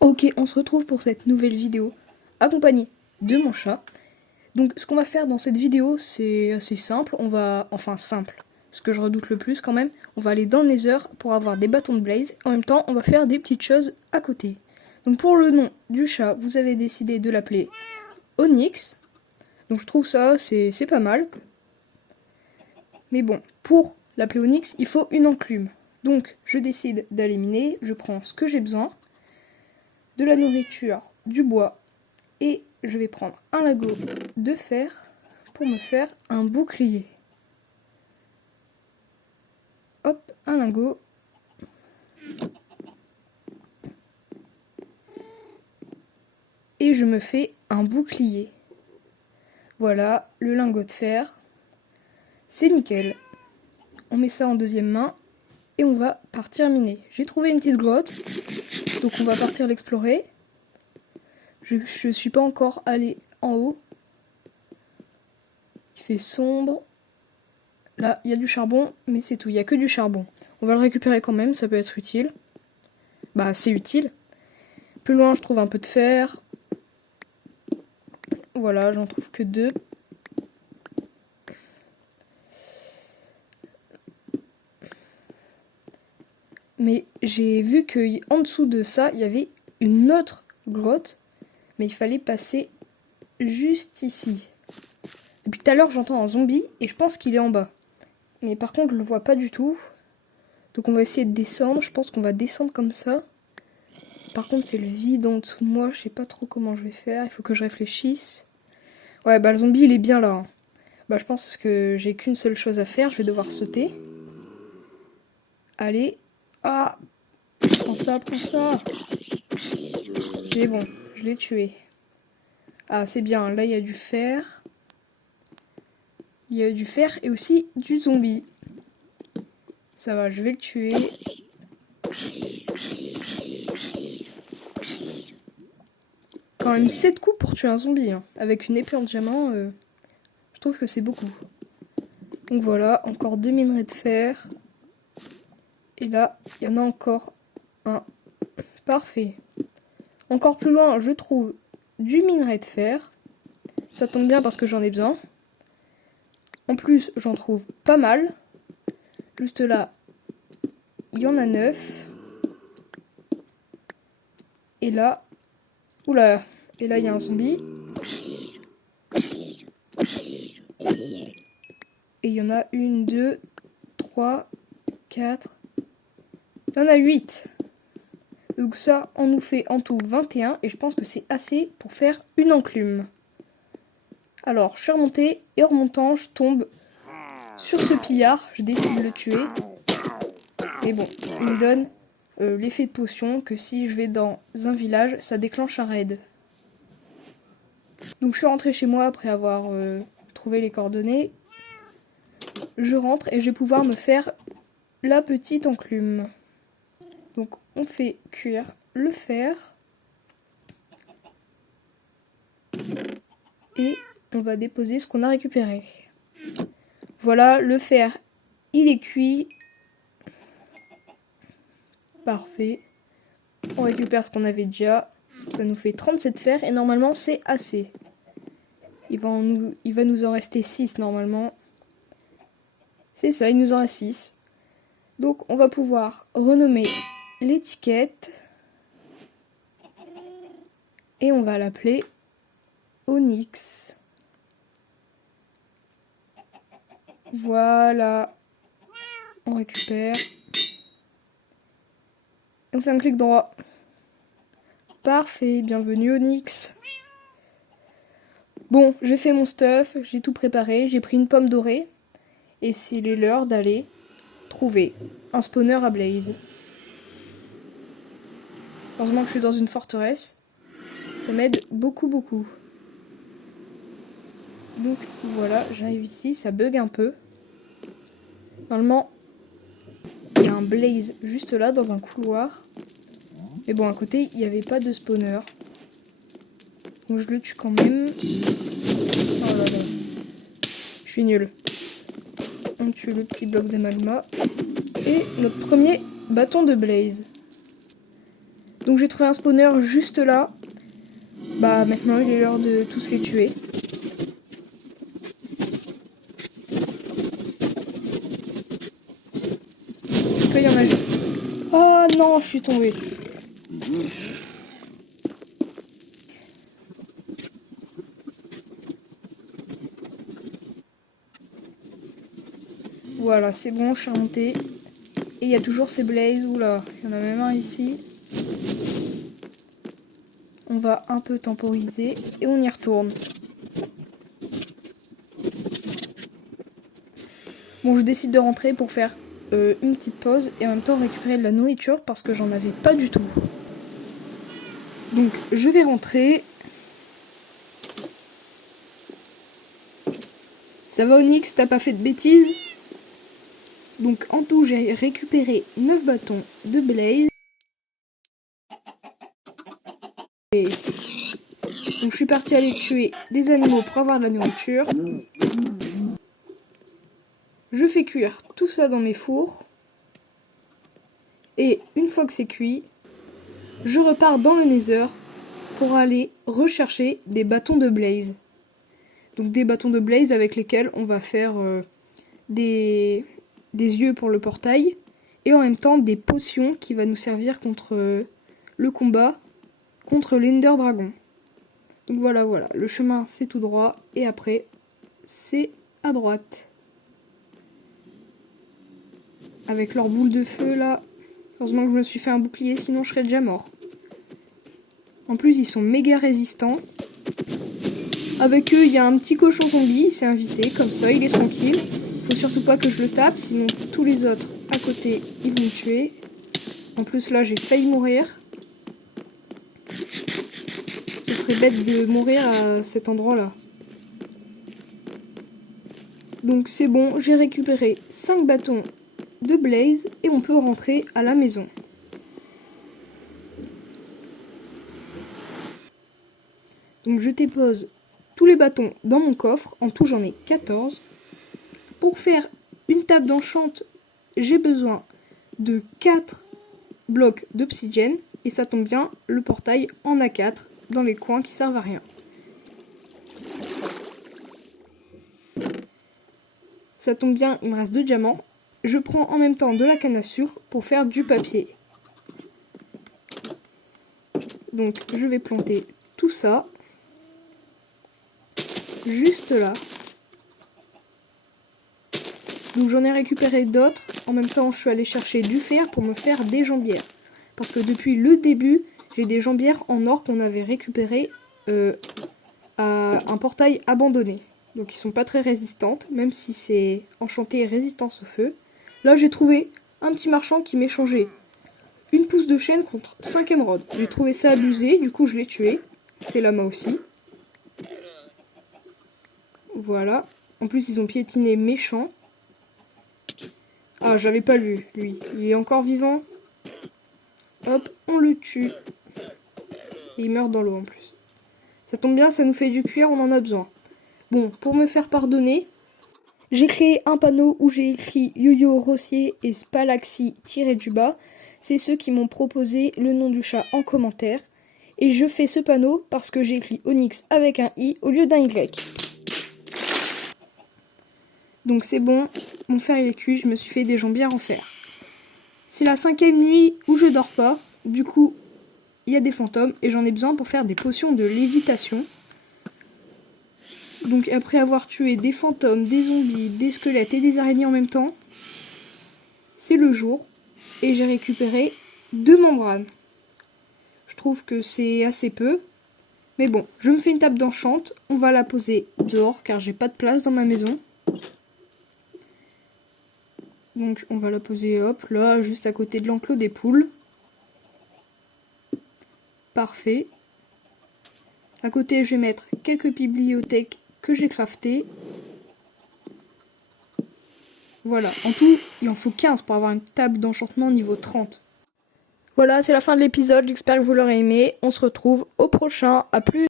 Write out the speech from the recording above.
Ok, on se retrouve pour cette nouvelle vidéo, accompagnée de mon chat. Donc ce qu'on va faire dans cette vidéo, c'est assez simple, enfin simple, ce que je redoute le plus quand même, on va aller dans le Nether pour avoir des bâtons de blaze, en même temps on va faire des petites choses à côté. Donc pour le nom du chat, vous avez décidé de l'appeler Onyx, donc je trouve ça, c'est pas mal. Mais bon, pour l'appeler Onyx, il faut une enclume. Donc je décide d'aller miner, je prends ce que j'ai besoin, de la nourriture, du bois, et je vais prendre un lingot de fer pour me faire un bouclier. Hop, un lingot. Et je me fais un bouclier. Voilà, le lingot de fer. C'est nickel. On met ça en deuxième main et on va partir miner. J'ai trouvé une petite grotte, donc on va partir l'explorer. Je suis pas encore allé en haut. Il fait sombre. Là, il y a du charbon, mais c'est tout. Il n'y a que du charbon. On va le récupérer quand même, ça peut être utile. Bah, c'est utile. Plus loin, je trouve un peu de fer. Voilà, j'en trouve que 2. Mais j'ai vu qu'en dessous de ça, il y avait une autre grotte. Mais il fallait passer juste ici. Depuis tout à l'heure, j'entends un zombie et je pense qu'il est en bas. Mais par contre, je le vois pas du tout. Donc on va essayer de descendre. Je pense qu'on va descendre comme ça. Par contre, c'est le vide en dessous de moi. Je sais pas trop comment je vais faire. Il faut que je réfléchisse. Ouais, bah le zombie, il est bien là. Bah je pense que j'ai qu'une seule chose à faire. Je vais devoir sauter. Allez. Ah! Prends ça, prends ça. C'est bon, je l'ai tué. Ah, c'est bien. Là, il y a du fer. Il y a du fer et aussi du zombie. Ça va, je vais le tuer. Quand même 7 coups pour tuer un zombie. Hein. Avec une épée en diamant, je trouve que c'est beaucoup. Donc voilà, encore 2 minerais de fer. Et là, il y en a encore un. Parfait. Encore plus loin, je trouve du minerai de fer. Ça tombe bien parce que j'en ai besoin. En plus, j'en trouve pas mal. Juste là, il y en a 9. Et là... Oula! Et là, il y a un zombie. Et il y en a 1, 2, 3, 4... Il y en a 8. Donc ça, on nous fait en tout 21. Et je pense que c'est assez pour faire une enclume. Alors, je suis remontée. Et en remontant, je tombe sur ce pillard. Je décide de le tuer. Mais bon, il me donne l'effet de potion que si je vais dans un village, ça déclenche un raid. Donc je suis rentrée chez moi après avoir trouvé les coordonnées. Je rentre et je vais pouvoir me faire la petite enclume. Donc on fait cuire le fer. Et on va déposer ce qu'on a récupéré. Voilà, le fer, il est cuit. Parfait. On récupère ce qu'on avait déjà. Ça nous fait 37 fer et normalement c'est assez. Il va nous en rester 6 normalement. C'est ça, il nous en reste 6. Donc on va pouvoir renommer l'étiquette. Et on va l'appeler Onyx. Voilà. On récupère. Et on fait un clic droit. Parfait, bienvenue Onyx. Bon, j'ai fait mon stuff, j'ai tout préparé, j'ai pris une pomme dorée. Et c'est l'heure d'aller trouver un spawner à blaze. Heureusement que je suis dans une forteresse. Ça m'aide beaucoup, beaucoup. Donc voilà, j'arrive ici, ça bug un peu. Normalement, il y a un blaze juste là, dans un couloir. Mais bon, à côté, il n'y avait pas de spawner. Donc je le tue quand même. Oh là là. Je suis nulle. On tue le petit bloc de magma. Et notre premier bâton de blaze. Donc j'ai trouvé un spawner juste là. Bah maintenant il est l'heure de tous les tuer. Il y en a juste. Oh non, je suis tombée. Voilà, c'est bon, je suis remontée. Et il y a toujours ces blazes. Oula, il y en a même un ici. On va un peu temporiser et on y retourne. Bon, je décide de rentrer pour faire une petite pause et en même temps récupérer de la nourriture parce que j'en avais pas du tout. Donc, je vais rentrer. Ça va Onyx, t'as pas fait de bêtises? Donc en tout, j'ai récupéré 9 bâtons de blaze. Et donc je suis partie aller tuer des animaux pour avoir de la nourriture. Je fais cuire tout ça dans mes fours. Et une fois que c'est cuit, je repars dans le Nether pour aller rechercher des bâtons de blaze. Donc des bâtons de blaze avec lesquels on va faire des yeux pour le portail. Et en même temps des potions qui va nous servir contre le combat contre l'Ender Dragon. Donc voilà, le chemin c'est tout droit et après c'est à droite. Avec leur boule de feu là. Heureusement que je me suis fait un bouclier, sinon je serais déjà mort. En plus ils sont méga résistants. Avec eux il y a un petit cochon zombie, il s'est invité, comme ça il est tranquille. Faut surtout pas que je le tape, sinon tous les autres à côté ils vont me tuer. En plus là j'ai failli mourir. Ce serait bête de mourir à cet endroit là. Donc c'est bon, j'ai récupéré 5 bâtons de blaze et on peut rentrer à la maison. Donc je dépose tous les bâtons dans mon coffre, en tout j'en ai 14. Pour faire une table d'enchant, j'ai besoin de 4 blocs d'obsidienne et ça tombe bien, le portail en a 4 dans les coins qui servent à rien. Ça tombe bien, il me reste 2 diamants. Je prends en même temps de la canne à sucre pour faire du papier. Donc je vais planter tout ça. Juste là. Donc j'en ai récupéré d'autres. En même temps, je suis allée chercher du fer pour me faire des jambières. Parce que depuis le début, j'ai des jambières en or qu'on avait récupérées à un portail abandonné. Donc ils sont pas très résistantes, même si c'est enchanté et résistance au feu. Là j'ai trouvé un petit marchand qui m'échangeait une pousse de chêne contre 5 émeraudes. J'ai trouvé ça abusé, du coup je l'ai tué. C'est lama aussi. Voilà. En plus ils ont piétiné méchant. Ah j'avais pas vu lui. Il est encore vivant. Hop, on le tue. Et il meurt dans l'eau en plus. Ça tombe bien, ça nous fait du cuir, on en a besoin. Bon, pour me faire pardonner, j'ai créé un panneau où j'ai écrit Yo-Yo Rossier et Spalaxy-du-bas. C'est ceux qui m'ont proposé le nom du chat en commentaire. Et je fais ce panneau parce que j'ai écrit Onyx avec un I au lieu d'un Y. Donc c'est bon, mon fer il est cuit, je me suis fait des jambières en fer. C'est la 5e nuit où je dors pas, du coup il y a des fantômes et j'en ai besoin pour faire des potions de lévitation. Donc après avoir tué des fantômes, des zombies, des squelettes et des araignées en même temps, c'est le jour et j'ai récupéré 2 membranes. Je trouve que c'est assez peu, mais bon, je me fais une table d'enchant, on va la poser dehors car j'ai pas de place dans ma maison. Donc on va la poser hop là, juste à côté de l'enclos des poules. Parfait. À côté, je vais mettre quelques bibliothèques que j'ai craftées. Voilà, en tout, il en faut 15 pour avoir une table d'enchantement niveau 30. Voilà, c'est la fin de l'épisode, j'espère que vous l'aurez aimé. On se retrouve au prochain, à plus.